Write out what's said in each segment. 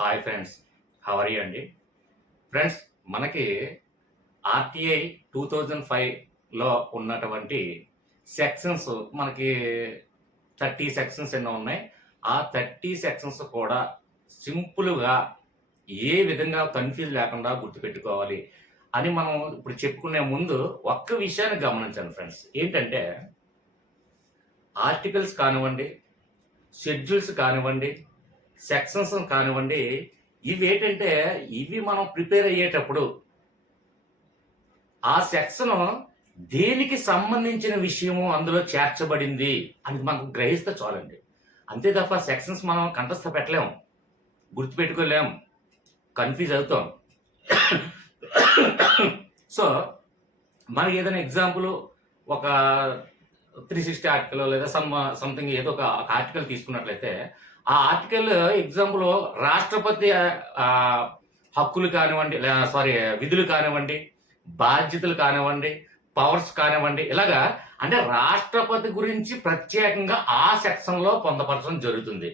Hi friends, how are you అండి? Friends, మనకి RTI 2005లో ఉన్నటువంటి సెక్షన్స్ మనకి 30 సెక్షన్స్ ఎన్నో ఉన్నాయి. ఆ 30 సెక్షన్స్ కూడా సింపుల్గా ఏ విధంగా కన్ఫ్యూజ్ లేకుండా గుర్తుపెట్టుకోవాలి అని మనం ఇప్పుడు చెప్పుకునే ముందు ఒక్క విషయాన్ని గమనించండి ఫ్రెండ్స్. ఏంటంటే ఆర్టికల్స్ కానివ్వండి, షెడ్యూల్స్ కానివ్వండి, సెక్షన్స్ కానివ్వండి, ఇవి మనం ప్రిపేర్ అయ్యేటప్పుడు ఆ సెక్షన్ దేనికి సంబంధించిన విషయము అందులో చేర్చబడింది అని మనకు గ్రహిస్తే చాలండి. అంతే తప్ప సెక్షన్స్ మనం కంఠస్థ పెట్టలేము, గుర్తుపెట్టుకోలేము, కన్ఫ్యూజ్ అవుతాం. సో మనకి ఏదైనా ఎగ్జాంపుల్ ఒక 360 ఆర్టికల్ లేదా సంథింగ్ ఏదో ఒక ఆర్టికల్ తీసుకున్నట్లయితే ఆ ఆర్టికల్ ఎగ్జాంపుల్ రాష్ట్రపతి హక్కులు కానివ్వండి, విధులు కానివ్వండి, బాధ్యతలు కానివ్వండి, పవర్స్ కానివ్వండి, ఇలాగా అంటే రాష్ట్రపతి గురించి ప్రత్యేకంగా ఆ సెక్షన్లో పొందపరచడం జరుగుతుంది.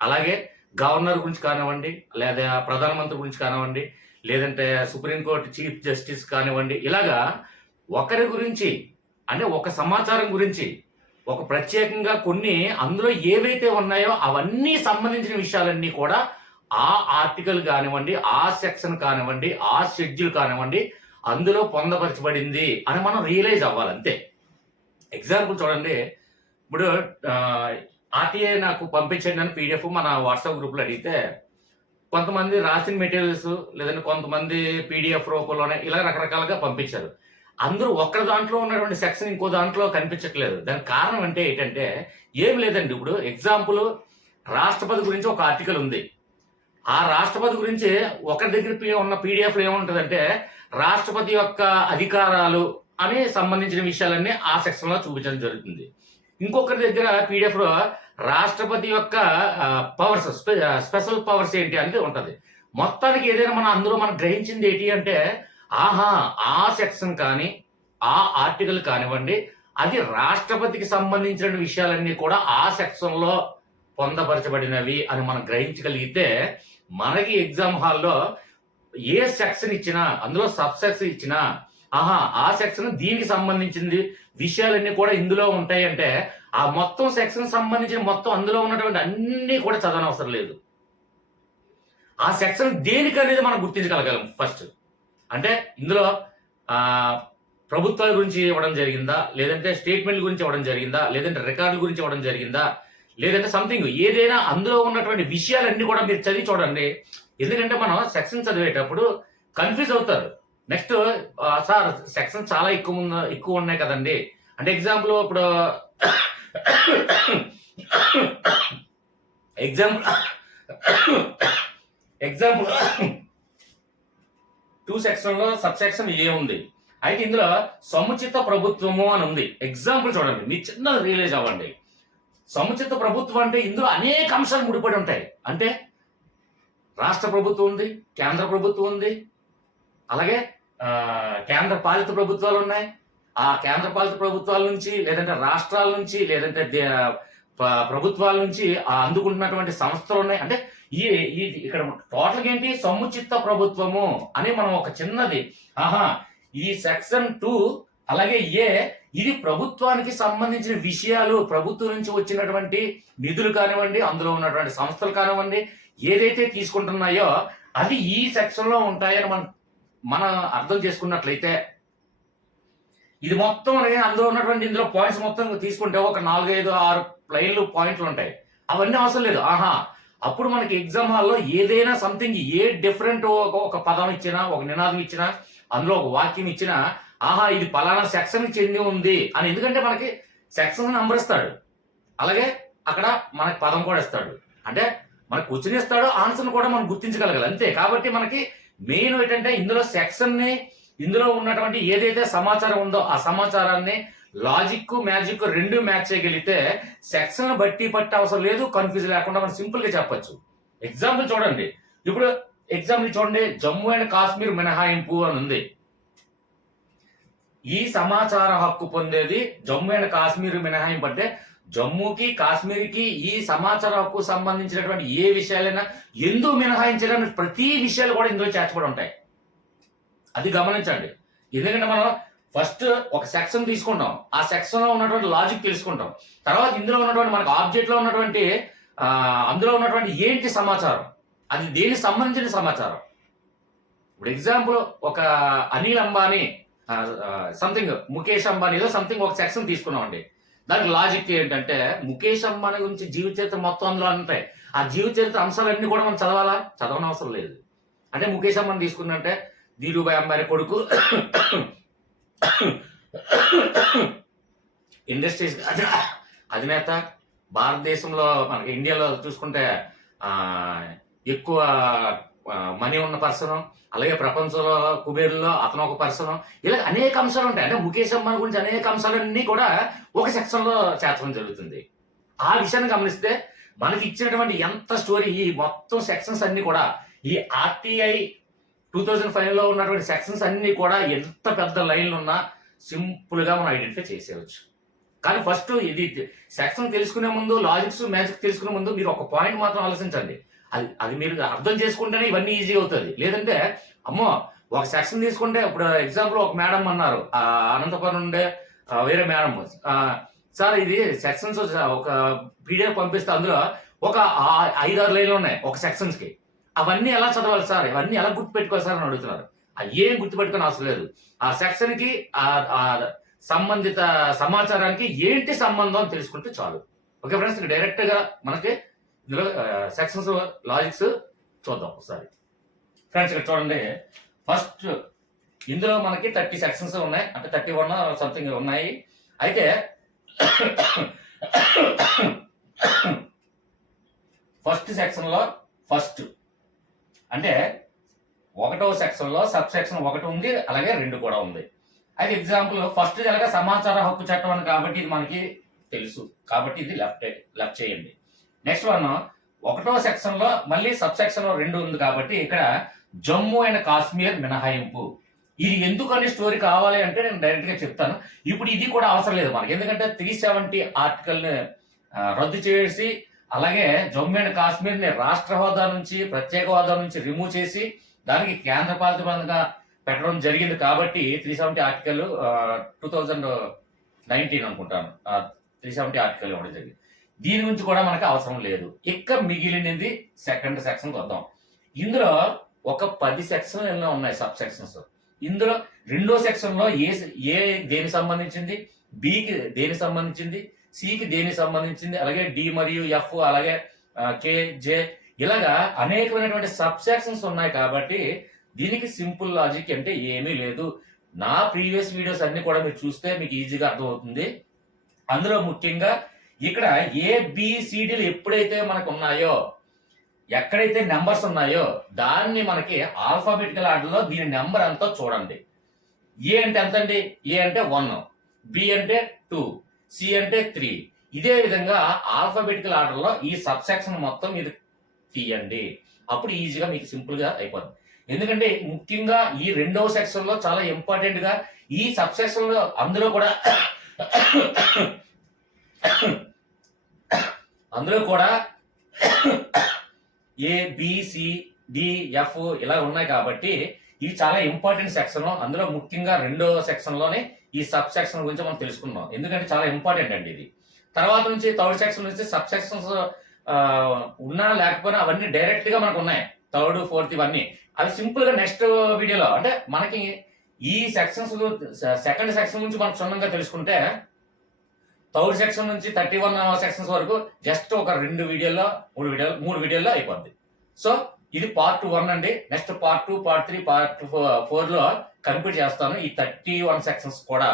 అలాగే గవర్నర్ గురించి కానివ్వండి, లేదా ప్రధానమంత్రి గురించి కానివ్వండి, లేదంటే సుప్రీంకోర్టు చీఫ్ జస్టిస్ కానివ్వండి, ఇలాగా ఒకరి గురించి అంటే ఒక సమాచారం గురించి ఒక ప్రత్యేకంగా కొన్ని అందులో ఏవైతే ఉన్నాయో అవన్నీ సంబంధించిన విషయాలన్నీ కూడా ఆ ఆర్టికల్ కానివ్వండి, ఆ సెక్షన్ కానివ్వండి, ఆ షెడ్యూల్ కానివ్వండి అందులో పొందపరచబడింది అని మనం రియలైజ్ అవ్వాలి. అంతే. ఎగ్జాంపుల్ చూడండి, ఇప్పుడు ఆర్టీఐ నాకు పంపించండి అని పీడిఎఫ్ మన వాట్సాప్ గ్రూప్లో అడిగితే కొంతమంది రాసిన మెటీరియల్స్ లేదంటే కొంతమంది పీడిఎఫ్ రూపంలోనే ఇలా రకరకాలుగా పంపించారు. అందరూ ఒక్కరి దాంట్లో ఉన్నటువంటి సెక్షన్ ఇంకో దాంట్లో కనిపించట్లేదు. దానికి కారణం అంటే ఏంటంటే ఏం లేదండి. ఇప్పుడు ఎగ్జాంపుల్ రాష్ట్రపతి గురించి ఒక ఆర్టికల్ ఉంది. ఆ రాష్ట్రపతి గురించి ఒకరి దగ్గర ఉన్న పీడిఎఫ్ ఏముంటుందంటే రాష్ట్రపతి యొక్క అధికారాలు అని సంబంధించిన విషయాలన్నీ ఆ సెక్షన్లో చూపించడం జరుగుతుంది. ఇంకొకరి దగ్గర పీడిఎఫ్ లో రాష్ట్రపతి యొక్క పవర్స్, స్పెషల్ పవర్స్ ఏంటి అనేది ఉంటుంది. మొత్తానికి ఏదైనా అందులో మనం గ్రహించింది ఏంటి అంటే ఆ సెక్షన్ కానీ ఆ ఆర్టికల్ కానివ్వండి అది రాష్ట్రపతికి సంబంధించిన విషయాలన్నీ కూడా ఆ సెక్షన్ లో పొందపరచబడినవి అని మనం గ్రహించగలిగితే మనకి ఎగ్జామ్ హాల్లో ఏ సెక్షన్ ఇచ్చినా అందులో సబ్ సెక్షన్ ఇచ్చినా ఆ సెక్షన్ దీనికి సంబంధించింది విషయాలన్నీ కూడా ఇందులో ఉంటాయి అంటే ఆ మొత్తం సెక్షన్ సంబంధించిన మొత్తం అందులో ఉన్నటువంటి అన్ని కూడా చదవనవసరం లేదు. ఆ సెక్షన్ దేనికి అనేది మనం గుర్తించగలగాలి ఫస్ట్. అంటే ఇందులో ప్రభుత్వాల గురించి ఇవ్వడం జరిగిందా, లేదంటే స్టేట్మెంట్ల గురించి ఇవ్వడం జరిగిందా, లేదంటే రికార్డుల గురించి ఇవ్వడం జరిగిందా, లేదంటే సంథింగ్ ఏదైనా అందులో ఉన్నటువంటి విషయాలన్నీ కూడా మీరు చదివి చూడండి. ఎందుకంటే మనం సెక్షన్ చదివేటప్పుడు కన్ఫ్యూజ్ అవుతారు. నెక్స్ట్ సార్ సెక్షన్ చాలా ఎక్కువ ఉన్నాయి కదండి అంటే ఎగ్జాంపుల్ ఇప్పుడు ఎగ్జాంపుల్ 2 సెక్షన్ లో సబ్ సెక్షన్ ఏ ఉంది. అయితే ఇందులో సముచిత ప్రభుత్వము అని ఉంది. ఎగ్జాంపుల్ చూడండి, మీ చిన్న రియలైజ్ అవ్వండి. సముచిత ప్రభుత్వం అంటే ఇందులో అనేక అంశాలు ముడిపడి ఉంటాయి. అంటే రాష్ట్ర ప్రభుత్వం ఉంది, కేంద్ర ప్రభుత్వం ఉంది, అలాగే కేంద్ర పాలిత ప్రభుత్వాలు ఉన్నాయి. ఆ కేంద్ర పాలిత ప్రభుత్వాల నుంచి లేదంటే రాష్ట్రాల నుంచి లేదంటే ప్రభుత్వాల నుంచి అందుకుంటున్నటువంటి సంస్థలు ఉన్నాయి. అంటే ఇక్కడ టోటల్ ఏంటి సముచిత ప్రభుత్వము అని మనం ఒక చిన్నది ఈ సెక్షన్ 2 అలాగే ఇది ప్రభుత్వానికి సంబంధించిన విషయాలు, ప్రభుత్వం నుంచి వచ్చినటువంటి నిధులు కానివ్వండి, అందులో ఉన్నటువంటి సంస్థలు కానివ్వండి ఏదైతే తీసుకుంటున్నాయో అది ఈ సెక్షన్ లో ఉంటాయని మనం అర్థం చేసుకున్నట్లయితే ఇది మొత్తం అందులో ఉన్నటువంటి ఇందులో పాయింట్స్ మొత్తం తీసుకుంటే ఒక 4, 5, 6 లైన్లు పాయింట్లు ఉంటాయి. అవన్నీ అవసరం లేదు. అప్పుడు మనకి ఎగ్జామ్ హాల్లో ఏదైనా సంథింగ్ డిఫరెంట్ ఒక పదం ఇచ్చినా, ఒక నినాదం ఇచ్చినా, అందులో ఒక వాక్యం ఇచ్చినా ఇది పలానా సెక్షన్ చెంది ఉంది అని. ఎందుకంటే మనకి సెక్షన్ నంబర్ ఇస్తాడు, అలాగే అక్కడ మనకి పదం కూడా ఇస్తాడు. అంటే మనకు క్వశ్చన్ ఇస్తాడు, ఆన్సర్ కూడా మనం గుర్తించగలగాలి. అంతే. కాబట్టి మనకి మెయిన్ ఏంటంటే ఇందులో సెక్షన్ ని ఇందులో ఉన్నటువంటి ఏదైతే సమాచారం ఉందో ఆ సమాచారాన్ని లాజిక్ మ్యాజిక్ రెండు మ్యాచ్ చేయగలిగితే సెక్షన్ బట్టి అవసరం లేదు, కన్ఫ్యూజ్ లేకుండా మనం సింపుల్ గా చెప్పొచ్చు. ఎగ్జాంపుల్ చూడండి, ఇప్పుడు ఎగ్జాంపుల్ చూడండి, జమ్మూ అండ్ కాశ్మీర్ మినహాయింపు అని ఉంది. ఈ సమాచార హక్కు పొందేది జమ్మూ అండ్ కాశ్మీర్ మినహాయింపు అంటే జమ్మూకి కాశ్మీర్కి ఈ సమాచార హక్కు సంబంధించినటువంటి ఏ విషయాలైనా ఎందుకు మినహాయించడానికి ప్రతి విషయాలు కూడా ఇందులో చేర్చబడి ఉంటాయి. అది గమనించండి. ఎందుకంటే మనం ఫస్ట్ ఒక సెక్షన్ తీసుకుంటాం, ఆ సెక్షన్ లో ఉన్నటువంటి లాజిక్ తెలుసుకుంటాం, తర్వాత ఇందులో ఉన్నటువంటి మనకు ఆబ్జెక్ట్ లో ఉన్నటువంటి అందులో ఉన్నటువంటి ఏంటి సమాచారం, అది దేనికి సంబంధించిన సమాచారం. ఇప్పుడు ఎగ్జాంపుల్ ఒక అనిల్ అంబానీ సంథింగ్ ముఖేష్ అంబానీ ఏదో సంథింగ్ ఒక సెక్షన్ తీసుకున్నాం అండి. దానికి లాజిక్ ఏంటంటే ముఖేష్ అంబానీ గురించి జీవిత చరిత్ర మొత్తం అందులో ఉంటాయి. ఆ జీవిత చరిత్ర అంశాలన్నీ కూడా మనం చదవాలా? చదవనవసరం లేదు. అంటే ముఖేష్ అంబానీ తీసుకున్నంటే ధీరుభాయ్ అంబానీ కొడుకు ఇండస్ట్రీస్ అధినేత, భారతదేశంలో మనకి ఇండియాలో చూసుకుంటే ఎక్కువ మనీ ఉన్న పర్సన్, అలాగే ప్రపంచంలో కుబేరులో అతను ఒక పర్సన్, ఇలా అనేక అంశాలు ఉంటాయి. అంటే ముఖేష్ అంబానీ గురించి అనేక అంశాలన్నీ కూడా ఒక సెక్షన్ లో చేర్చడం జరుగుతుంది. ఆ విషయాన్ని గమనిస్తే మనకి ఇచ్చినటువంటి ఎంత స్టోరీ, ఈ మొత్తం సెక్షన్స్ అన్ని కూడా ఈ ఆర్టీఐ 2005 లో ఉన్నటువంటి సెక్షన్స్ అన్ని కూడా ఎంత పెద్ద లైన్లు ఉన్నా సింపుల్ గా మనం ఐడెంటిఫై చేసేయచ్చు. కానీ ఫస్ట్ ఇది సెక్షన్ తెలుసుకునే ముందు, లాజిక్స్ మ్యాజిక్ తెలుసుకునే ముందు మీరు ఒక పాయింట్ మాత్రం ఆలోచించండి. అది మీరు అర్థం చేసుకుంటేనే ఇవన్నీ ఈజీ అవుతుంది. లేదంటే అమ్మో ఒక సెక్షన్ తీసుకుంటే, ఇప్పుడు ఎగ్జాంపుల్ ఒక మేడం అన్నారు అనంతపురం నుండే వేరే మేడం, సార్ ఇది సెక్షన్స్ ఒక పీడిఎఫ్ పంపిస్తే అందులో ఒక 5-6 లైన్లు ఉన్నాయి ఒక సెక్షన్స్ కి, అవన్నీ ఎలా చదవాలి సార్, ఇవన్నీ ఎలా గుర్తుపెట్టుకోవాలి సార్ అని అడుగుతున్నారు. ఏం గుర్తుపెట్టుకుని అవసరం లేదు. ఆ సెక్షన్ కి సంబంధిత సమాచారానికి ఏంటి సంబంధం అని తెలుసుకుంటే చాలు. ఓకే ఫ్రెండ్స్, డైరెక్ట్ గా మనకి ఇందులో సెక్షన్స్ లాజిక్స్ చూద్దాం ఒకసారి. ఫ్రెండ్స్ ఇక్కడ చూడండి, ఫస్ట్ ఇందులో మనకి 30 సెక్షన్స్ ఉన్నాయి, అంటే 31 సంథింగ్ ఉన్నాయి. అయితే ఫస్ట్ సెక్షన్ లో ఫస్ట్ అంటే 1వ సెక్షన్ లో సబ్ సెక్షన్ 1 ఉంది, అలాగే 2 కూడా ఉంది. అయితే ఎగ్జాంపుల్ ఫస్ట్ ఎలాగ సమాచార హక్కు చట్టం అని కాబట్టి ఇది మనకి తెలుసు, కాబట్టి ఇది లెఫ్ట్ చేయండి. నెక్స్ట్ 1వ సెక్షన్ లో మళ్ళీ సబ్ సెక్షన్ 2 ఉంది కాబట్టి ఇక్కడ జమ్మూ అండ్ కాశ్మీర్ మినహాయింపు. ఇది ఎందుకని స్టోరీ కావాలి అంటే నేను డైరెక్ట్ గా చెప్తాను. ఇప్పుడు ఇది కూడా అవసరం లేదు మనకి, ఎందుకంటే 370 ఆర్టికల్ ని రద్దు చేసి, అలాగే జమ్మూ అండ్ కాశ్మీర్ ని రాష్ట్ర హోదా నుంచి, ప్రత్యేక హోదా నుంచి రిమూవ్ చేసి దానికి కేంద్ర పాలిత ప్రాంతంగా పెట్టడం జరిగింది. కాబట్టి 370 ఆర్టికల్ 2019 అనుకుంటాను 370 ఆర్టికల్ ఇవ్వడం జరిగింది. దీని గురించి కూడా మనకు అవసరం లేదు. ఇక మిగిలినది సెకండ్ సెక్షన్ వద్దాం. ఇందులో ఒక 10 సెక్షన్లు ఎన్నో ఉన్నాయి సబ్ సెక్షన్స్. ఇందులో 2వ సెక్షన్ లో ఏ దేనికి సంబంధించింది, బికి దేనికి సంబంధించింది, సికి దేనికి సంబంధించింది, అలాగే డి మరియు ఎఫ్, అలాగే కే, జే, ఇలాగా అనేకమైనటువంటి సబ్ సెక్షన్స్ ఉన్నాయి. కాబట్టి దీనికి సింపుల్ లాజిక్ అంటే ఏమీ లేదు. నా ప్రీవియస్ వీడియోస్ అన్ని కూడా మీరు చూస్తే మీకు ఈజీగా అర్థమవుతుంది. అందులో ముఖ్యంగా ఇక్కడ ఏబిసిడీలు ఎప్పుడైతే మనకు ఉన్నాయో, ఎక్కడైతే నెంబర్స్ ఉన్నాయో దాన్ని మనకి ఆల్ఫాబెటికల్ ఆర్డర్ లో దీని నెంబర్ ఎంతో చూడండి. ఏ అంటే ఎంత అండి? ఏ అంటే 1, బి అంటే 2, సి అంటే 3. ఇదే విధంగా ఆల్ఫాబెటికల్ ఆర్డర్ లో ఈ సబ్ సెక్షన్ మొత్తం మీరు తీయండి. అప్పుడు ఈజీగా మీకు సింపుల్ గా అయిపోతుంది. ఎందుకంటే ముఖ్యంగా ఈ 2వ సెక్షన్ లో చాలా ఇంపార్టెంట్ గా ఈ సబ్ సెక్షన్ లో అందులో కూడా ఏ, బి, సి, డి, ఎఫ్ ఇలా ఉన్నాయి. కాబట్టి ఇది చాలా ఇంపార్టెంట్ సెక్షన్. అందులో ముఖ్యంగా 2వ సెక్షన్ లోనే ఈ సబ్ సెక్షన్ గురించి మనం తెలుసుకున్నాం, ఎందుకంటే చాలా ఇంపార్టెంట్ అండి ఇది. తర్వాత నుంచి 3rd సెక్షన్ నుంచి సబ్ సెక్షన్స్ ఉన్నా లేకపోయినా అవన్నీ డైరెక్ట్ గా మనకు ఉన్నాయి. 3rd, 4th ఇవన్నీ అవి సింపుల్ గా నెక్స్ట్ వీడియోలో, అంటే మనకి ఈ సెక్షన్స్ సెకండ్ సెక్షన్ నుంచి మనం క్షుణ్ణంగా తెలుసుకుంటే 3rd సెక్షన్ నుంచి 31 సెక్షన్స్ వరకు జస్ట్ ఒక 2 వీడియోల్లో 3 వీడియోల్లో అయిపోద్ది. సో ఇది పార్ట్ 1 అండి. నెక్స్ట్ పార్ట్ 2, పార్ట్ 3, పార్ట్ 4 లో కంప్లీట్ చేస్తాను ఈ 31 సెక్షన్స్ కూడా.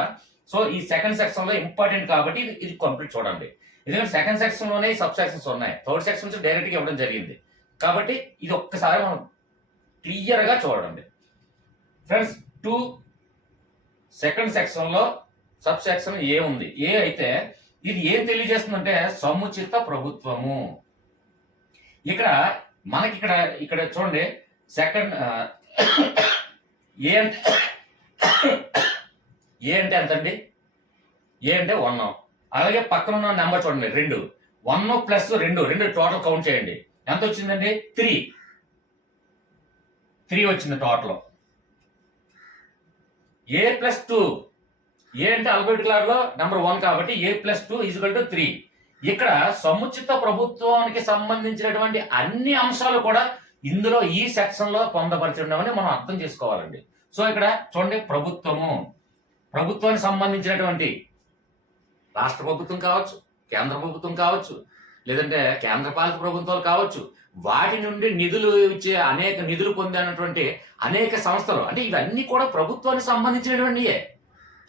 సో ఈ సెకండ్ సెక్షన్ లో ఇంపార్టెంట్ కాబట్టి ఇది కంప్లీట్ చూడండి. ఎందుకంటే సెకండ్ సెక్షన్ లోనే సబ్ సెక్షన్స్ ఉన్నాయి, 3rd సెక్షన్ నుంచి డైరెక్ట్ గా ఇవ్వడం జరిగింది. కాబట్టి ఇది ఒక్కసారి మనం క్లియర్ గా చూడండి ఫ్రెండ్స్. సెకండ్ సెక్షన్ లో సబ్ సెక్షన్ ఏ ఉంది. ఏ అయితే ఇది ఏం తెలియజేస్తుందంటే సముచిత ప్రభుత్వము. ఇక్కడ మనకి ఇక్కడ చూడండి సెకండ్ ఏ అంటే ఎంతండి? ఏ అంటే 1, అలాగే పక్కన ఉన్న నెంబర్ చూడండి 2, 1 ప్లస్ 2 టోటల్ కౌంట్ చేయండి. ఎంత వచ్చిందండి? 3 వచ్చింది టోటల్. ఏ ప్లస్ 2, ఏ అంటే ఆల్ఫాబెటికల్ లో నెంబర్ 1 కాబట్టి ఏ ప్లస్ 2 ఈజ్వల్ టు 3. ఇక్కడ సముచిత ప్రభుత్వానికి సంబంధించినటువంటి అన్ని అంశాలు కూడా ఇందులో ఈ సెక్షన్ లో పొందపరిచి ఉండవని మనం అర్థం చేసుకోవాలండి. సో ఇక్కడ చూడండి, ప్రభుత్వానికి సంబంధించినటువంటి రాష్ట్ర ప్రభుత్వం కావచ్చు, కేంద్ర ప్రభుత్వం కావచ్చు, లేదంటే కేంద్ర పాలిత ప్రభుత్వాలు కావచ్చు, వాటి నుండి నిధులు ఇచ్చే నిధులు పొందినటువంటి అనేక సంస్థలు, అంటే ఇవన్నీ కూడా ప్రభుత్వానికి సంబంధించినటువంటివే.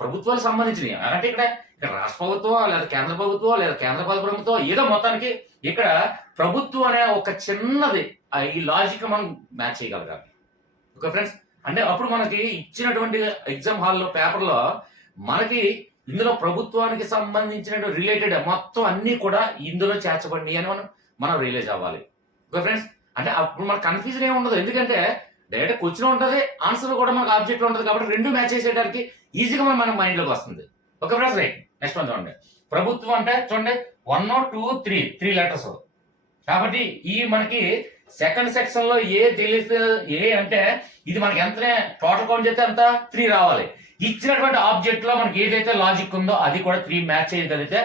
ప్రభుత్వాలకు సంబంధించినవి అంటే ఇక్కడ రాష్ట్ర ప్రభుత్వం లేదా కేంద్ర ప్రభుత్వం లేదా కేంద్ర పాలిత ప్రభుత్వం, ఏదో మొత్తానికి ఇక్కడ ప్రభుత్వం అనే ఒక చిన్నది ఈ లాజిక్ మనం మ్యాచ్ చేయగలగాలి. ఓకే ఫ్రెండ్స్, అంటే అప్పుడు మనకి ఇచ్చినటువంటి ఎగ్జామ్ హాల్లో పేపర్లో మనకి ఇందులో ప్రభుత్వానికి సంబంధించిన రిలేటెడ్ మొత్తం అన్ని కూడా ఇందులో చేర్చబడి అని మనం రియలైజ్ అవ్వాలి. ఓకే ఫ్రెండ్స్, అంటే అప్పుడు మనకు కన్ఫ్యూజన్ ఏమి ఉండదు, ఎందుకంటే డైరెక్ట్ క్వశ్చన్ ఉంటుంది, ఆన్సర్ కూడా మనకు ఆబ్జెక్ట్ ఉంటుంది కాబట్టి రెండు మ్యాచ్ చేసేయడానికి ఈజీగా మన మైండ్ లోకి వస్తుంది. Okay friends, right. Next one చూడండి, ప్రభుత్వం అంటే చూడండి 1, 2, 3 లెటర్స్ కాబట్టి ఈ మనకి సెకండ్ సెక్షన్ లో ఏ తెలిస్తే ఏ అంటే ఇది మనకి ఎంతనే టోటల్ కౌంట్ చేస్తే అంత 3 రావాలి. ఇచ్చినటువంటి ఆబ్జెక్ట్ లో మనకి ఏదైతే లాజిక్ ఉందో అది కూడా 3 మ్యాచ్ చేయగలిగితే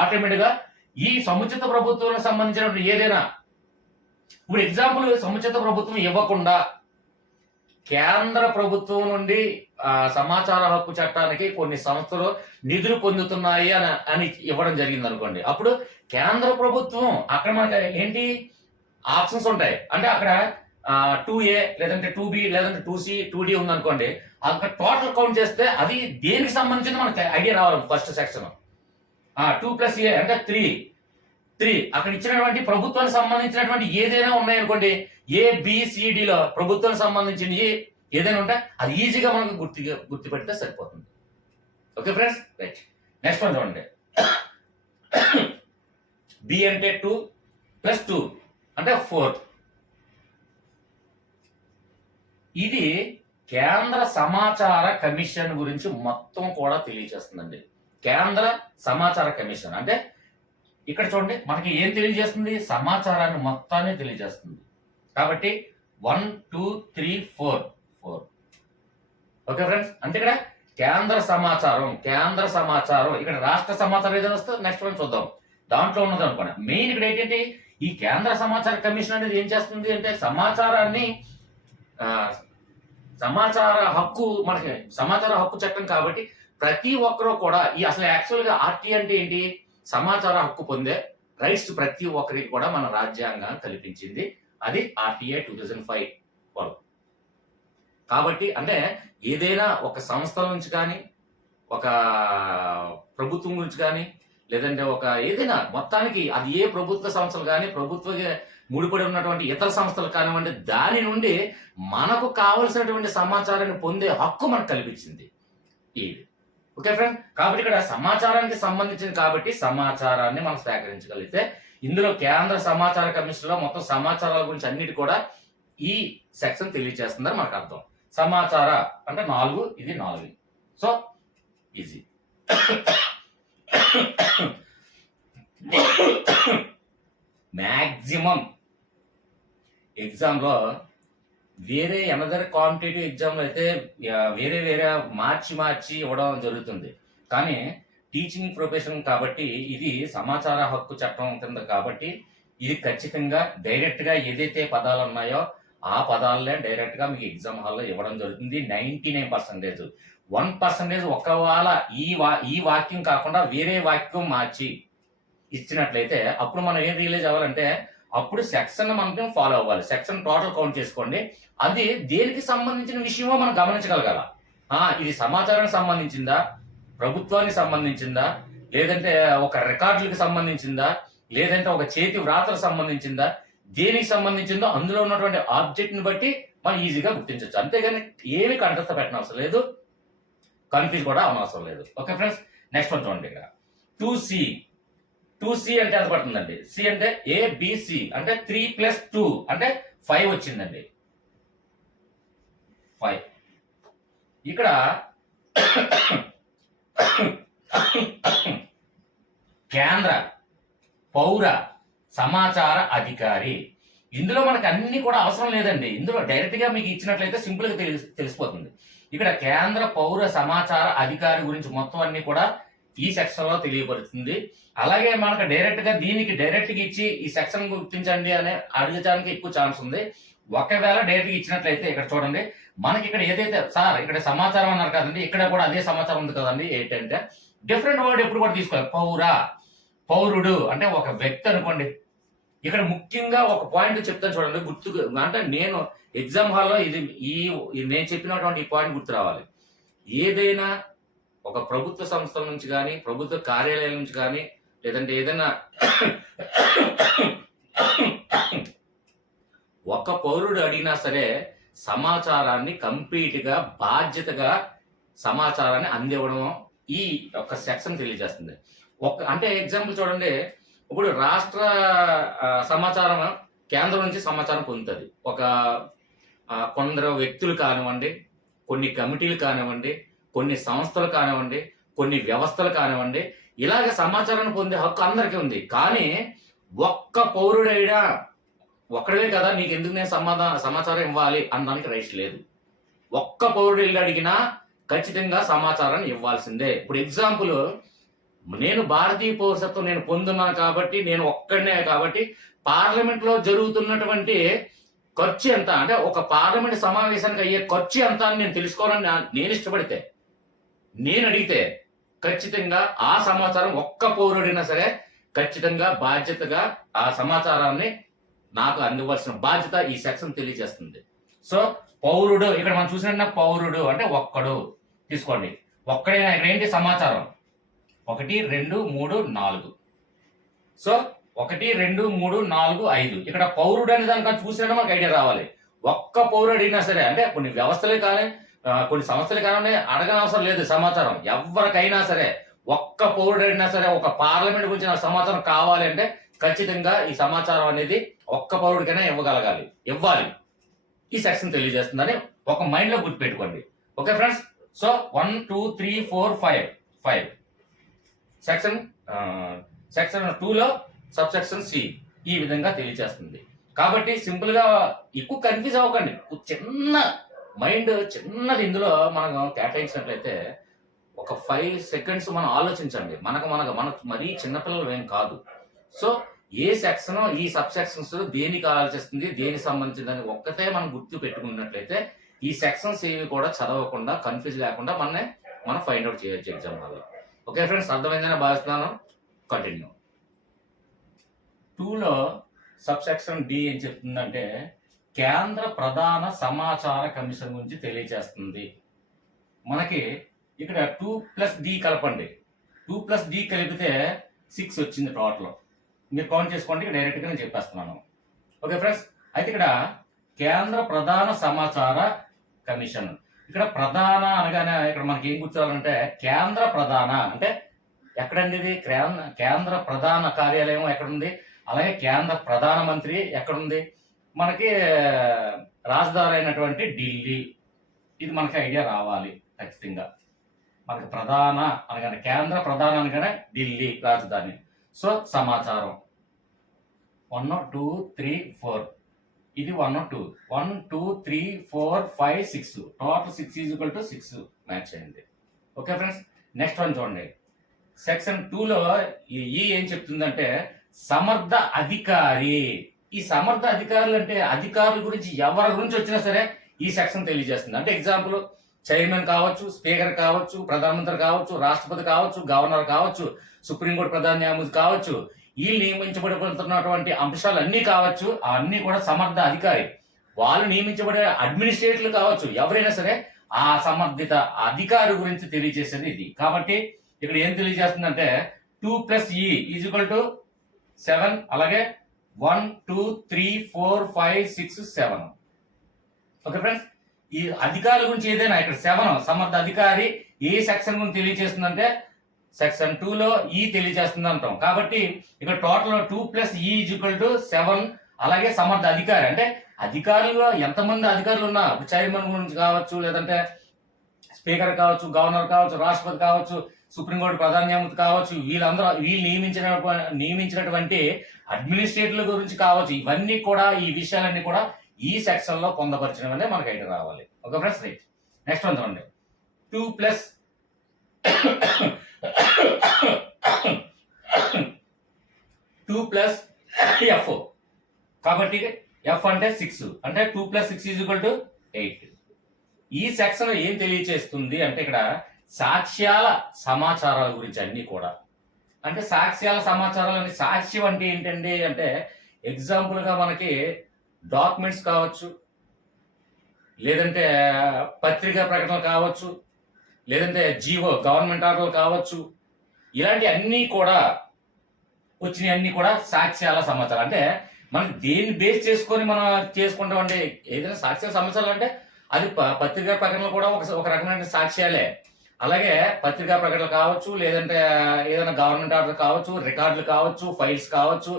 ఆటోమేటిక్ గా ఈ సముచిత ప్రభుత్వానికి సంబంధించినటువంటి ఏదైనా, ఇప్పుడు ఎగ్జాంపుల్ సముచిత ప్రభుత్వం ఇవ్వకుండా కేంద్ర ప్రభుత్వం నుండి సమాచార హక్కు చట్టానికి కొన్ని సంస్థలు నిధులు పొందుతున్నాయి అని ఇవ్వడం జరిగింది అనుకోండి, అప్పుడు కేంద్ర ప్రభుత్వం అక్కడ మనకి ఏంటి ఆప్షన్స్ ఉంటాయి, అంటే అక్కడ 2A లేదంటే 2B లేదంటే 2C 2D ఉంది అనుకోండి, అక్కడ టోటల్ కౌంట్ చేస్తే అది దేనికి సంబంధించింది మనకి ఐడియా రావాలి. ఫస్ట్ సెక్షన్ 2 + A అంటే 3 అక్కడ ఇచ్చినటువంటి ప్రభుత్వానికి సంబంధించినటువంటి ఏదైనా ఉన్నాయనుకోండి, ABCDలో ప్రభుత్వానికి సంబంధించిన ఏదైనా ఉంటే అది ఈజీగా మనకు గుర్తుపెడితే సరిపోతుంది. Okay friends, right. Next one చూడండి, B అంటే 2 + 2 అంటే 4. ఇది కేంద్ర సమాచార కమిషన్ గురించి మొత్తం కూడా తెలియజేస్తుందండి. కేంద్ర సమాచార కమిషన్ అంటే ఇక్కడ చూడండి మనకి ఏం తెలియజేస్తుంది, సమాచారాన్ని మొత్తాన్ని తెలియజేస్తుంది. కాబట్టి 1, 2, 3, 4. ఓకే ఫ్రెండ్స్, అంటే ఇక్కడ కేంద్ర సమాచారం ఇక్కడ రాష్ట్ర సమాచారం ఏదైనా వస్తే నెక్స్ట్ వన్ చూద్దాం, దాంట్లో ఉన్నది అనుకోండి. మెయిన్ ఇక్కడ ఏంటంటే ఈ కేంద్ర సమాచార కమిషన్ అనేది ఏం చేస్తుంది అంటే సమాచారాన్ని సమాచార హక్కు, మనకి సమాచార హక్కు చట్టం కాబట్టి ప్రతి ఒక్కరూ కూడా ఈ అసలు యాక్చువల్ గా ఆర్టీ అంటే ఏంటి, సమాచార హక్కు పొందే రైట్స్ ప్రతి ఒక్కరికి కూడా మన రాజ్యాంగం కల్పించింది. అది RTA 2005 కాబట్టి అంటే ఏదైనా ఒక సంస్థల నుంచి కానీ, ఒక ప్రభుత్వం గురించి కానీ, లేదంటే ఒక ఏదైనా మొత్తానికి అది ఏ ప్రభుత్వ సంస్థలు కానీ, ప్రభుత్వ ముడిపడి ఉన్నటువంటి ఇతర సంస్థలు కానివ్వండి, దాని నుండి మనకు కావలసినటువంటి సమాచారాన్ని పొందే హక్కు మనకు కల్పించింది ఇది. ఓకే ఫ్రెండ్, కాబట్టి ఇక్కడ సమాచారానికి సంబంధించింది కాబట్టి సమాచారాన్ని మనం సేకరించగలిగితే ఇందులో కేంద్ర సమాచార కమిషన్ లో మొత్తం సమాచారాల గురించి అన్నిటి కూడా ఈ సెక్షన్ తెలియజేస్తుందని మనకు అర్థం. సమాచార అంటే 4, ఇది 4. So easy. మ్యాక్సిమం ఎగ్జామ్ లో వేరే అనదర్ కాంపిటేటివ్ ఎగ్జామ్ లో అయితే వేరే మార్చి ఇవ్వడం జరుగుతుంది. కానీ టీచింగ్ ప్రొఫెషన్ కాబట్టి ఇది సమాచార హక్కు చట్టం కింద కాబట్టి ఇది ఖచ్చితంగా డైరెక్ట్ గా ఏదైతే పదాలు ఉన్నాయో ఆ పదాలనే డైరెక్ట్ గా మీకు ఎగ్జామ్ హాల్లో ఇవ్వడం జరుగుతుంది. 99%. 1% ఒకవేళ ఈ వాక్యం కాకుండా వేరే వాక్యం మార్చి ఇచ్చినట్లయితే అప్పుడు మనం ఏం రియలైజ్ అవ్వాలంటే అప్పుడు సెక్షన్ మనం ఫాలో అవ్వాలి. సెక్షన్ టోటల్ కౌంట్ చేసుకోండి, అది దేనికి సంబంధించిన విషయమో మనం గమనించగలగాల. ఇది సమాచారానికి సంబంధించిందా, ప్రభుత్వానికి సంబంధించిందా, లేదంటే ఒక రికార్డులకు సంబంధించిందా, లేదంటే ఒక చేతి వ్రాతలకు సంబంధించిందా, దేనికి సంబంధించిందో అందులో ఉన్నటువంటి ఆబ్జెక్ట్ ని బట్టి మనం ఈజీగా గుర్తించవచ్చు. అంతేగాని ఏమి కంఠస్థ పెట్టనవసరం లేదు, కన్ఫ్యూజ్ కూడా అవనవసరం లేదు. ఓకే ఫ్రెండ్స్, నెక్స్ట్ వన్ చూడండి. ఇక్కడ 2C అంటే ఎంత పడుతుందండి? C అంటే ABC అంటే 3 + 2 అంటే 5 వచ్చిందండి. 5 ఇక్కడ కేంద్ర పౌర సమాచార అధికారి. ఇందులో మనకు అన్ని కూడా అవసరం లేదండి. ఇందులో డైరెక్ట్ గా మీకు ఇచ్చినట్లయితే సింపుల్ గా తెలిసిపోతుంది. ఇక్కడ కేంద్ర పౌర సమాచార అధికారి గురించి మొత్తం అన్ని కూడా ఈ సెక్షన్ లో తెలియపరుస్తుంది. అలాగే మనకు డైరెక్ట్ గా దీనికి డైరెక్ట్ గా ఇచ్చి ఈ సెక్షన్ గుర్తించండి అని అడగడానికి ఎక్కువ ఛాన్స్ ఉంది. ఒకవేళ డైరెక్ట్ గా ఇచ్చినట్లయితే ఇక్కడ చూడండి, మనకి ఇక్కడ ఏదైతే సార్ ఇక్కడ సమాచారం అన్నారు కదండి, ఇక్కడ కూడా అదే సమాచారం ఉంది కదండి. ఏంటంటే డిఫరెంట్ వర్డ్ ఎప్పుడు కూడా తీసుకోవాలి. పౌరుడు అంటే ఒక వ్యక్తి అనుకోండి. ఇక్కడ ముఖ్యంగా ఒక పాయింట్ చెప్తాను చూడండి, గుర్తుకు అంటే నేను ఎగ్జామ్ హాల్లో ఇది నేను చెప్పినటువంటి ఈ పాయింట్ గుర్తు రావాలి. ఏదైనా ఒక ప్రభుత్వ సంస్థల నుంచి కానీ ప్రభుత్వ కార్యాలయాల నుంచి కానీ లేదంటే ఏదైనా ఒక పౌరుడు అడిగినా సరే సమాచారాన్ని కంప్లీట్ గా బాధ్యతగా సమాచారాన్ని అందివ్వడం ఈ యొక్క సెక్షన్ తెలియజేస్తుంది. అంటే ఎగ్జాంపుల్ చూడండి, ఇప్పుడు రాష్ట్ర సమాచారం కేంద్రం నుంచి సమాచారం పొందుతుంది. కొందరు వ్యక్తులు కానివ్వండి, కొన్ని కమిటీలు కానివ్వండి, కొన్ని సంస్థలు కానివ్వండి, కొన్ని వ్యవస్థలు కానివ్వండి, ఇలాగ సమాచారాన్ని పొందే హక్కు అందరికీ ఉంది. కానీ ఒక్క పౌరుడైనా ఒక్కడే కదా నీకు ఎందుకు నేను సమాచారం ఇవ్వాలి అనడానికి రైట్ లేదు. ఒక్క పౌరుడు వెళ్ళి అడిగినా ఖచ్చితంగా సమాచారాన్ని ఇవ్వాల్సిందే. ఇప్పుడు ఎగ్జాంపుల్, నేను భారతీయ పౌరసత్వం నేను పొందున్నాను కాబట్టి నేను ఒక్కడనే కాబట్టి పార్లమెంట్ లో జరుగుతున్నటువంటి ఖర్చు ఎంత, అంటే ఒక పార్లమెంట్ సమావేశానికి అయ్యే ఖర్చు ఎంత అని నేను తెలుసుకోవాలని నేను ఇష్టపడితే, నేను అడిగితే ఖచ్చితంగా ఆ సమాచారం ఒక్క పౌరుడైనా సరే ఖచ్చితంగా బాధ్యతగా ఆ సమాచారాన్ని నాకు అందివ్వాల్సిన బాధ్యత ఈ సెక్షన్ తెలియజేస్తుంది. సో పౌరుడు ఇక్కడ మనం చూసినట్టు పౌరుడు అంటే ఒక్కడు తీసుకోండి. ఒక్కడైనా ఇక్కడ ఏంటి సమాచారం 1 2 3 4. సో 1 2 3 4 5. ఇక్కడ పౌరుడు అనే దానికన్నా చూసినట్టు మనకు ఐడియా రావాలి. ఒక్క పౌరుడు అడిగినా సరే, అంటే కొన్ని వ్యవస్థలే కానీ కొన్ని సంస్థలు కానీ అడగనవసరం లేదు సమాచారం. ఎవరికైనా సరే ఒక్క పౌరుడు అడిగినా సరే ఒక పార్లమెంట్ గురించి నాకు సమాచారం కావాలి అంటే ఖచ్చితంగా ఈ సమాచారం అనేది ఒక్క పౌరుడికైనా ఇవ్వాలి. ఈ సెక్షన్ తెలియజేస్తుందని ఒక మైండ్ లో గుర్తుపెట్టుకోండి. Okay friends. సో 1 2 3 4 5 సెక్షన్ 2 లో సబ్ సెక్షన్ సి ఈ విధంగా తెలియజేస్తుంది. కాబట్టి సింపుల్ గా ఎక్కువ కన్ఫ్యూజ్ అవ్వకండి. చిన్న మైండ్ చిన్నది ఇందులో మనం కేటాయించినట్లయితే ఒక 5 సెకండ్స్ మనం ఆలోచించండి. మనకు మరీ చిన్నపిల్లలు ఏం కాదు. సో ఏ సెక్షన్ ఈ సబ్ సెక్షన్స్ దేనికి ఆలోచిస్తుంది, దేనికి సంబంధించిందని ఒక్కటే మనం గుర్తు పెట్టుకున్నట్లయితే ఈ సెక్షన్స్ ఏవి కూడా చదవకుండా కన్ఫ్యూజ్ లేకుండా మనం ఫైండ్ అవుట్ చేయొచ్చు ఎగ్జామ్ హాల్లో. ఓకే ఫ్రెండ్స్, అర్థమైందని భావిస్తున్నాను. కంటిన్యూ. 2లో సబ్ సెక్షన్ డి ఏం చెప్తుందంటే కేంద్ర ప్రధాన సమాచార కమిషన్ గురించి తెలియజేస్తుంది. మనకి ఇక్కడ 2+D కలపండి. 2+D కలిపితే 6 వచ్చింది టోటల్. మీరు కౌంట్ చేసుకోండి, ఇక్కడ డైరెక్ట్గా నేను చెప్పేస్తున్నాను. ఓకే ఫ్రెండ్స్, అయితే ఇక్కడ కేంద్ర ప్రధాన సమాచార కమిషన్, ఇక్కడ ప్రధాన అనగానే ఇక్కడ మనకి ఏం గుర్తురాలంటే కేంద్ర ప్రధాన అంటే ఎక్కడండి ఇది, కేంద్ర ప్రధాన కార్యాలయం ఎక్కడుంది, అలాగే కేంద్ర ప్రధానమంత్రి ఎక్కడుంది, మనకి రాజధాని అయినటువంటి ఢిల్లీ. ఇది మనకి ఐడియా రావాలి ఖచ్చితంగా. మనకి ప్రధాన అనగానే కేంద్ర ప్రధాన అనగానే ఢిల్లీ రాజధాని. సో సమాచారం 1 2 3 4 ఇది 1 2 1 2 3 4 5 6 టోటల్ 6 = 6 మ్యాచ్ అయింది. ఓకే ఫ్రెండ్స్, నెక్స్ట్ వన్ చూడండి. సెక్షన్ 2లో ఈ ఏం చెప్తుందంటే సమర్థ అధికారి. ఈ సమర్థ అధికారులు అంటే అధికారుల గురించి ఎవరి గురించి వచ్చినా సరే ఈ సెక్షన్ తెలియజేస్తుంది. అంటే ఎగ్జాంపుల్ చైర్మన్ కావచ్చు, స్పీకర్ కావచ్చు, ప్రధానమంత్రి కావచ్చు, రాష్ట్రపతి కావచ్చు, గవర్నర్ కావచ్చు, సుప్రీంకోర్టు ప్రధాన న్యాయమూర్తి కావచ్చు, వీళ్ళు నియమించబడుతున్నటువంటి అంశాలు అన్నీ కావచ్చు, అన్ని కూడా సమర్థ అధికారి. వాళ్ళు నియమించబడే అడ్మినిస్ట్రేటర్లు కావచ్చు, ఎవరైనా సరే ఆ సమర్థిత అధికారి గురించి తెలియజేసేది ఇది. కాబట్టి ఇక్కడ ఏం తెలియజేస్తుందంటే 2+E = 7, అలాగే 1 2 3 4 5 6 7. ఓకే ఫ్రెండ్స్, ఈ అధికారుల గురించి ఏదైనా ఇక్కడ 7 సమర్థ అధికారి ఏ సెక్షన్ గురించి తెలియజేస్తుందంటే సెక్షన్ 2లో ఈ తెలియజేస్తుంది అంటాం. కాబట్టి ఇక్కడ టోటల్ 2+E = 7. అలాగే సమర్థ అధికారి అంటే అధికారులు ఎంతమంది అధికారులు ఉన్నా, చైర్మన్ గురించి కావచ్చు, లేదంటే స్పీకర్ కావచ్చు, గవర్నర్ కావచ్చు, రాష్ట్రపతి కావచ్చు, సుప్రీంకోర్టు ప్రధాన న్యాయమూర్తి కావచ్చు, వీళ్ళు నియమించినటువంటి అడ్మినిస్ట్రేటర్ల గురించి కావచ్చు, ఇవన్నీ కూడా ఈ విషయాలన్నీ కూడా ఈ సెక్షన్ లో పొందపరచడం అనేది మనకి ఐడియా రావాలి. Okay friends, right. Next one చూడండి, 2+F. కాబట్టి F అంటే 6, అంటే 2+6 = 8. ఈ సెక్షన్ ఏం తెలియచేస్తుంది అంటే ఇక్కడ సాక్ష్యాల సమాచారాల గురించి అన్ని కూడా. అంటే సాక్ష్యాల సమాచారాలు అంటే సాక్ష్యం అంటే ఏంటండి అంటే ఎగ్జాంపుల్ గా మనకి డాక్యుమెంట్స్ కావచ్చు, లేదంటే పత్రికా ప్రకటనలు కావచ్చు, లేదంటే జీవో గవర్నమెంట్ ఆర్డర్లు కావచ్చు, ఇలాంటి అన్ని కూడా వచ్చినాయి అన్ని కూడా సాక్ష్యాల సమాచారం. అంటే మనం దేన్ని బేస్ చేసుకొని మనం చేసుకుంటామంటే ఏదైనా సాక్ష్యాల సమాచారాలు అంటే అది పత్రికా ప్రకటనలు కూడా ఒక రకమైన సాక్ష్యాలే. అలాగే పత్రికా ప్రకటనలు కావచ్చు, లేదంటే ఏదైనా గవర్నమెంట్ ఆర్డర్ కావచ్చు, రికార్డులు కావచ్చు, ఫైల్స్ కావచ్చు,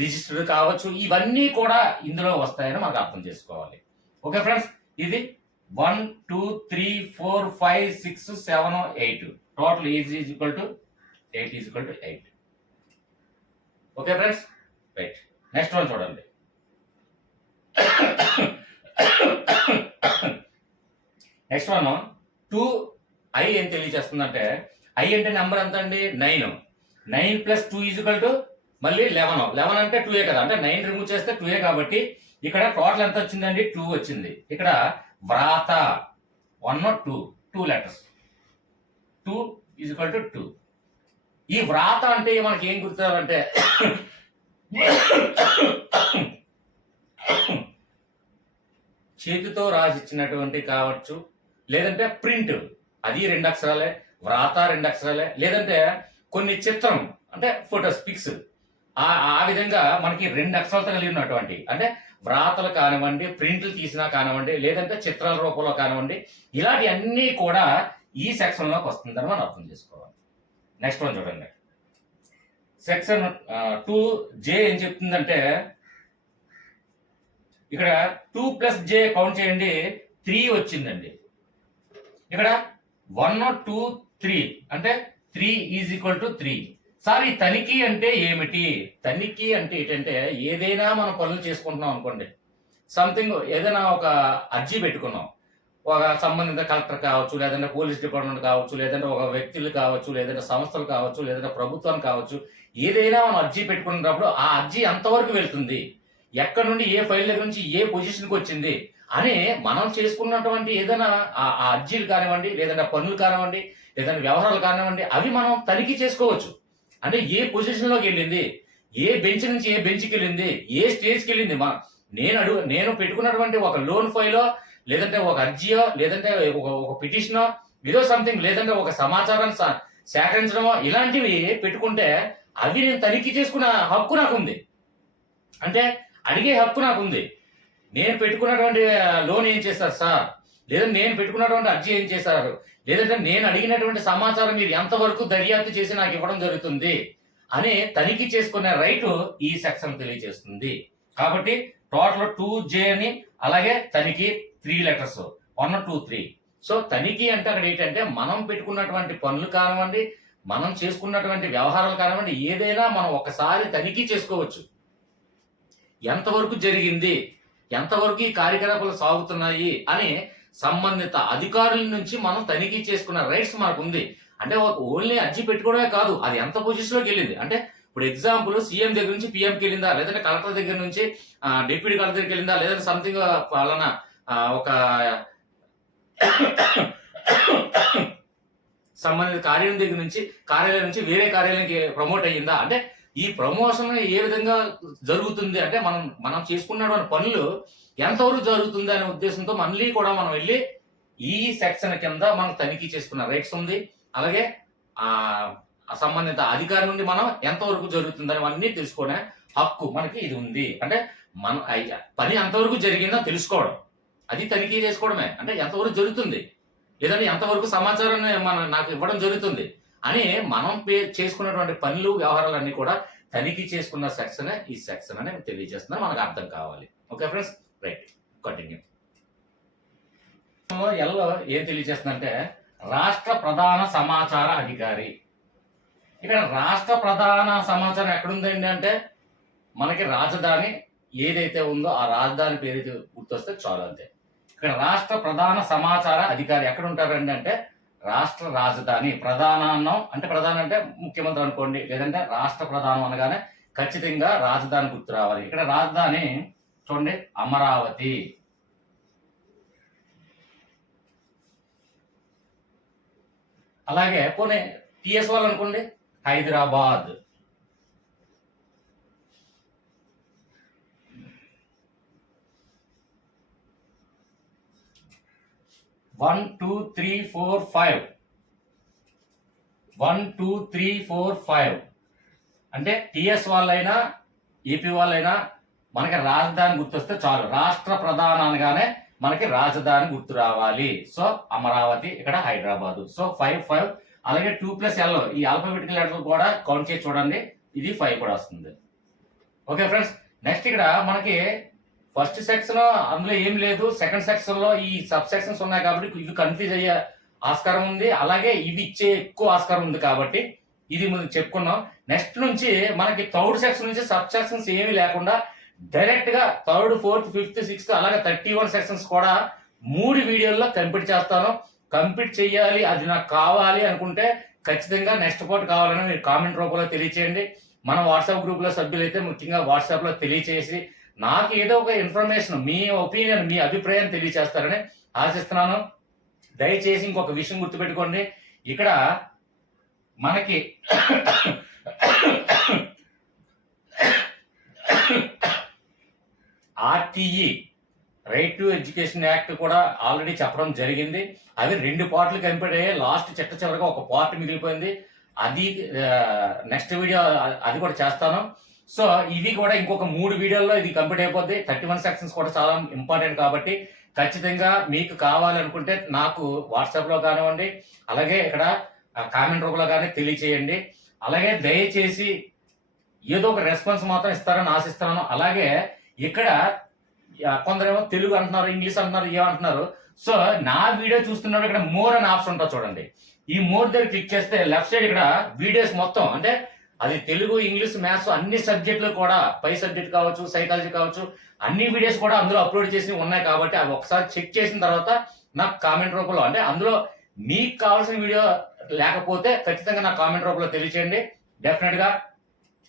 రిజిస్టర్ కావచ్చు, ఇవన్నీ కూడా ఇందులో వస్తాయని మనకు అర్థం చేసుకోవాలి. ఓకే ఫ్రెండ్స్, ఇది 1 2 3 4 5 6 7 8 total is equal to 8. Okay friends, right. Next one చూడండి, నెక్స్ట్ వన్ 2i ఏం తెలియజేస్తుందంటే i అంటే నెంబర్ ఎంత అండి, 9. 9 + 2 మళ్ళీ 11 అంటే 2a కదా, అంటే 9 రిమూవ్ చేస్తే 2a కాబట్టి ఇక్కడ టోటల్ ఎంత వచ్చిందండి, 2 వచ్చింది. ఇక్కడ వ్రాత 1 2 లెటర్స్ 2 = 2. ఈ వ్రాత అంటే మనకి ఏం గుర్తుంటే చేతితో రాసిచ్చినటువంటి కావచ్చు, లేదంటే ప్రింట్ అది 2 అక్షరాలే, వ్రాత 2 అక్షరాలే, లేదంటే కొన్ని చిత్రం అంటే ఫోటోస్ పిక్స్ ఆ విధంగా మనకి 2 అక్షరాలతో కలిగి ఉన్నటువంటి అంటే వ్రాతలు కానివ్వండి, ప్రింట్లు తీసినా కానివ్వండి, లేదంటే చిత్రాల రూపంలో కానివ్వండి, ఇలాంటి అన్నీ కూడా ఈ సెక్షన్ లోకి వస్తుందని మనం అర్థం చేసుకోవాలి. నెక్స్ట్ వన్ చూడండి, సెక్షన్ 2J ఏం చెప్తుందంటే ఇక్కడ 2+J కౌంట్ చేయండి, 3 వచ్చిందండి. ఇక్కడ 1 2 3 అంటే 3 = 3. సార్ ఈ తనిఖీ అంటే ఏమిటి? తనిఖీ అంటే ఏంటంటే ఏదైనా మనం పనులు చేసుకుంటున్నాం అనుకోండి, సంథింగ్ ఏదైనా ఒక అర్జీ పెట్టుకున్నాం, ఒక సంబంధిత కలెక్టర్ కావచ్చు, లేదంటే పోలీస్ డిపార్ట్మెంట్ కావచ్చు, లేదంటే ఒక వ్యక్తులు కావచ్చు, లేదంటే సంస్థలు కావచ్చు, లేదంటే ప్రభుత్వం కావచ్చు, ఏదైనా మనం అర్జీ పెట్టుకున్నప్పుడు ఆ అర్జీ ఎంతవరకు వెళ్తుంది, ఎక్కడ నుండి ఏ ఫైల్ దగ్గర నుంచి ఏ పొజిషన్కి వచ్చింది అని మనం చేసుకున్నటువంటి ఏదైనా ఆ అర్జీలు కానివ్వండి, లేదంటే పనులు కానివ్వండి, లేదంటే వ్యవహారాలు కానివ్వండి, అవి మనం తనిఖీ చేసుకోవచ్చు. అంటే ఏ పొజిషన్ లోకి వెళ్ళింది, ఏ బెంచ్ నుంచి ఏ బెంచ్కి వెళ్ళింది, ఏ స్టేజ్కి వెళ్ళింది. నేను పెట్టుకున్నటువంటి ఒక లోన్ ఫైలో, లేదంటే ఒక అర్జీయో, లేదంటే ఒక పిటిషనో, ఏదో సంథింగ్, లేదంటే ఒక సమాచారాన్ని సేకరించడమో, ఇలాంటివి పెట్టుకుంటే అవి నేను తనిఖీ చేసుకున్న హక్కు నాకు ఉంది. అంటే అడిగే హక్కు నాకు ఉంది. నేను పెట్టుకున్నటువంటి లోన్ ఏం చేస్తారు సార్, లేదంటే నేను పెట్టుకున్నటువంటి అర్జీ ఏం చేశారు, లేదంటే నేను అడిగినటువంటి సమాచారం మీరు ఎంతవరకు దర్యాప్తు చేసి నాకు ఇవ్వడం జరుగుతుంది అని తనిఖీ చేసుకునే రైటు ఈ సెక్షన్ తెలియజేస్తుంది. కాబట్టి టోటల్ 2J అని, అలాగే తనిఖీ 3 లెటర్స్ 1 2 3. సో తనిఖీ అంటే అక్కడ ఏంటంటే మనం పెట్టుకున్నటువంటి పనులు కానివ్వండి, మనం చేసుకున్నటువంటి వ్యవహారాలు కానివ్వండి, ఏదైనా మనం ఒకసారి తనిఖీ చేసుకోవచ్చు. ఎంతవరకు జరిగింది, ఎంతవరకు ఈ కార్యకలాపాలు సాగుతున్నాయి అని సంబంధిత అధికారుల నుంచి మనం తనిఖీ చేసుకున్న రైట్స్ మనకు ఉంది. అంటే ఓన్లీ అర్జీ పెట్టుకోవడమే కాదు, అది ఎంత పొజిషన్లోకి వెళ్ళింది. అంటే ఇప్పుడు ఎగ్జాంపుల్ సీఎం దగ్గర నుంచి పిఎంకి వెళ్ళిందా, లేదంటే కలెక్టర్ దగ్గర నుంచి డిప్యూటీ కలెక్టర్ దగ్గరికి వెళ్ళిందా, లేదంటే సంథింగ్ పలానా ఒక సంబంధిత కార్యాలయం నుంచి వేరే కార్యాలయానికి ప్రమోట్ అయ్యిందా, అంటే ఈ ప్రమోషన్ ఏ విధంగా జరుగుతుంది, అంటే మనం చేసుకున్నటువంటి పనులు ఎంతవరకు జరుగుతుంది అనే ఉద్దేశంతో మళ్ళీ కూడా మనం వెళ్ళి ఈ సెక్షన్ కింద మనం తనిఖీ చేసుకున్న రైట్స్ ఉంది. అలాగే ఆ సంబంధిత అధికారి నుండి మనం ఎంతవరకు జరుగుతుందని అన్నీ తెలుసుకునే హక్కు మనకి ఇది ఉంది. అంటే మన పని ఎంతవరకు జరిగిందో తెలుసుకోవడం, అది తనిఖీ చేసుకోవడమే. అంటే ఎంతవరకు జరుగుతుంది, లేదంటే ఎంతవరకు సమాచారాన్ని నాకు ఇవ్వడం జరుగుతుంది అని మనం చేసుకున్నటువంటి పనులు వ్యవహారాలన్నీ కూడా తనిఖీ చేసుకున్న సెక్షన్ ఈ సెక్షన్ అని తెలియజేస్తున్నా, మనకు అర్థం కావాలి. Okay friends, right, continue. Yellow ఏం తెలియజేస్తుందంటే రాష్ట్ర ప్రధాన సమాచార అధికారి. ఇక్కడ రాష్ట్ర ప్రధాన సమాచారం ఎక్కడుందండి అంటే మనకి రాజధాని ఏదైతే ఉందో ఆ రాజధాని పేరు గుర్తొస్తే చాలు అంతే. ఇక్కడ రాష్ట్ర ప్రధాన సమాచార అధికారి ఎక్కడ ఉంటారండి అంటే రాష్ట్ర రాజధాని. ప్రధానం అంటే ప్రధానం అంటే ముఖ్యమంత్రి అనుకోండి, లేదంటే రాష్ట్ర ప్రధానం అనగానే ఖచ్చితంగా రాజధాని గుర్తు రావాలి. ఇక్కడ రాజధాని చూడండి అమరావతి. అలాగే పోనీ టిఎస్ వాళ్ళు అనుకోండి Hyderabad. One two three four five 1 2 3 4 5 అంటే టిఎస్ వాళ్ళైనా ఏపీ వాళ్ళైనా మనకి రాజధాని గుర్తొస్తే చాలు. రాష్ట్ర ప్రధాన అనగానే మనకి రాజధాని గుర్తు రావాలి. సో అమరావతి, ఇక్కడ హైదరాబాద్. సో 5 5. అలాగే 2+L ఈ ఆల్ఫాబెటికల్ లెటర్ కూడా కౌంట్ చేసి చూడండి, ఇది 5 కూడా వస్తుంది. ఓకే ఫ్రెండ్స్, నెక్స్ట్ ఇక్కడ మనకి ఫస్ట్ సెక్షన్ అందులో ఏం లేదు, సెకండ్ సెక్షన్ లో ఈ సబ్ సెక్షన్స్ ఉన్నాయి కాబట్టి ఇవి కన్ఫ్యూజ్ అయ్యే ఆస్కారం ఉంది. అలాగే ఇవి ఇచ్చే ఎక్కువ ఆస్కారం ఉంది కాబట్టి ఇది మనం చెప్పుకున్నాం. నెక్స్ట్ నుంచి మనకి థర్డ్ సెక్షన్ నుంచి సబ్ సెక్షన్స్ ఏమీ లేకుండా డైరెక్ట్ గా థర్డ్, ఫోర్త్, ఫిఫ్త్, సిక్స్త్ అలాగే 31 సెక్షన్స్ కూడా 3 వీడియోల్లో కంప్లీట్ చేస్తాను. కంప్లీట్ చేయాలి, అది నాకు కావాలి అనుకుంటే ఖచ్చితంగా నెక్స్ట్ పార్ట్ కావాలని మీరు కామెంట్ రూపంలో తెలియచేయండి. మన వాట్సాప్ గ్రూప్ లో సభ్యులైతే ముఖ్యంగా వాట్సాప్ లో తెలియచేసి నాకు ఏదో ఒక ఇన్ఫర్మేషన్, మీ ఒపీనియన్, మీ అభిప్రాయం తెలియచేస్తారని ఆశిస్తున్నాను. దయచేసి ఇంకొక విషయం గుర్తుపెట్టుకోండి, ఇక్కడ మనకి RTE right to education act కూడా ఆల్రెడీ చెప్పడం జరిగింది. అవి 2 పార్ట్లు కంప్లీట్ అయ్యాయి. లాస్ట్ చివరిగా ఒక పార్ట్ మిగిలిపోయింది. అది నెక్స్ట్ వీడియో అది కూడా చేస్తాను. సో ఇవి కూడా ఇంకొక 3 వీడియోల్లో ఇది కంప్లీట్ అయిపోద్ది. 31 సెక్షన్స్ కూడా చాలా ఇంపార్టెంట్ కాబట్టి ఖచ్చితంగా మీకు కావాలనుకుంటే నాకు వాట్సాప్ లో కానివ్వండి, అలాగే ఇక్కడ కామెంట్ రూపంలో కానీ తెలియచేయండి. అలాగే దయచేసి ఏదో ఒక రెస్పాన్స్ మాత్రం ఇస్తారని ఆశిస్తున్నాను. అలాగే ఇక్కడ కొందరేమో తెలుగు అంటున్నారు, ఇంగ్లీష్ అంటున్నారు, ఏమంటున్నారు. సో నా వీడియో చూస్తున్నప్పుడు ఇక్కడ మోర్ అనే ఆప్షన్ ఉంటుంది చూడండి. ఈ మోర్ దగ్గర క్లిక్ చేస్తే లెఫ్ట్ సైడ్ ఇక్కడ వీడియోస్ మొత్తం అంటే అది తెలుగు, ఇంగ్లీష్, మ్యాథ్స్ అన్ని సబ్జెక్టులు కూడా, పై సబ్జెక్ట్ కావచ్చు, సైకాలజీ కావచ్చు, అన్ని వీడియోస్ కూడా అందులో అప్లోడ్ చేసి ఉన్నాయి కాబట్టి అవి ఒకసారి చెక్ చేసిన తర్వాత నాకు కామెంట్ రూపంలో, అంటే అందులో మీకు కావాల్సిన వీడియో లేకపోతే ఖచ్చితంగా నాకు కామెంట్ రూపంలో తెలియచేయండి. డెఫినెట్ గా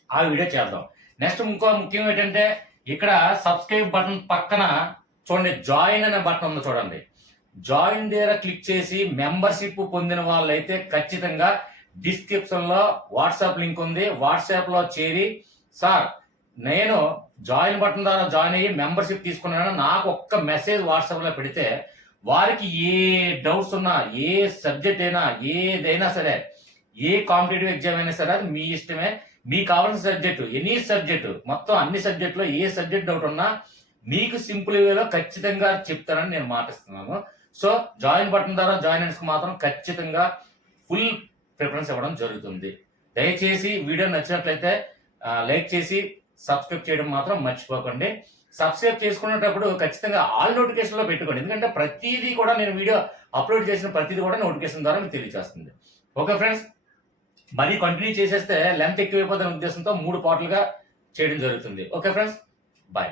ఆ వీడియో చేద్దాం. నెక్స్ట్ ఇంకో ముఖ్యం ఏంటంటే ఇక్కడ సబ్స్క్రైబ్ బటన్ పక్కన చూడండి జాయిన్ అనే బటన్ ఉంది చూడండి. జాయిన్ దగ్గర క్లిక్ చేసి మెంబర్షిప్ పొందిన వాళ్ళైతే ఖచ్చితంగా డిస్క్రిప్షన్ లో వాట్సాప్ లింక్ ఉంది. వాట్సాప్ లో చేరి సార్ నేను జాయిన్ బటన్ ద్వారా జాయిన్ అయ్యి మెంబర్షిప్ తీసుకున్నాను, నాకు ఒక్క మెసేజ్ వాట్సాప్ లో పెడితే వారికి ఏ డౌట్స్ ఉన్నా, ఏ సబ్జెక్ట్ అయినా, ఏదైనా సరే, ఏ కాంపిటేటివ్ ఎగ్జామ్ అయినా సరే అది మీ ఇష్టమే. మీకు కావాల్సిన సబ్జెక్టు, ఎనీ సబ్జెక్టు, మొత్తం అన్ని సబ్జెక్టులో ఏ సబ్జెక్ట్ డౌట్ ఉన్నా మీకు సింపుల్ వేలో ఖచ్చితంగా చెప్తానని నేను మాటిస్తున్నాను. సో జాయిన్ బటన్ ద్వారా జాయిన్ అయిన మాత్రం ఖచ్చితంగా ఫుల్ ప్రిఫరెన్స్ ఇవ్వడం జరుగుతుంది. దయచేసి వీడియో నచ్చినట్లయితే లైక్ చేసి సబ్స్క్రైబ్ చేయడం మాత్రం మర్చిపోకండి. సబ్స్క్రైబ్ చేసుకునేటప్పుడు ఖచ్చితంగా ఆల్ నోటిఫికేషన్ లో పెట్టుకోండి, ఎందుకంటే ప్రతిదీ కూడా నేను వీడియో అప్లోడ్ చేసిన ప్రతిదీ కూడా నోటిఫికేషన్ ద్వారా మీకు తెలియజేస్తుంది. ఓకే ఫ్రెండ్స్, మరీ కంటిన్యూ చేసేస్తే లెంత్ ఎక్కువైపోతున్న ఉద్దేశంతో 3 పార్ట్లుగా చేయడం జరుగుతుంది. Okay friends, bye.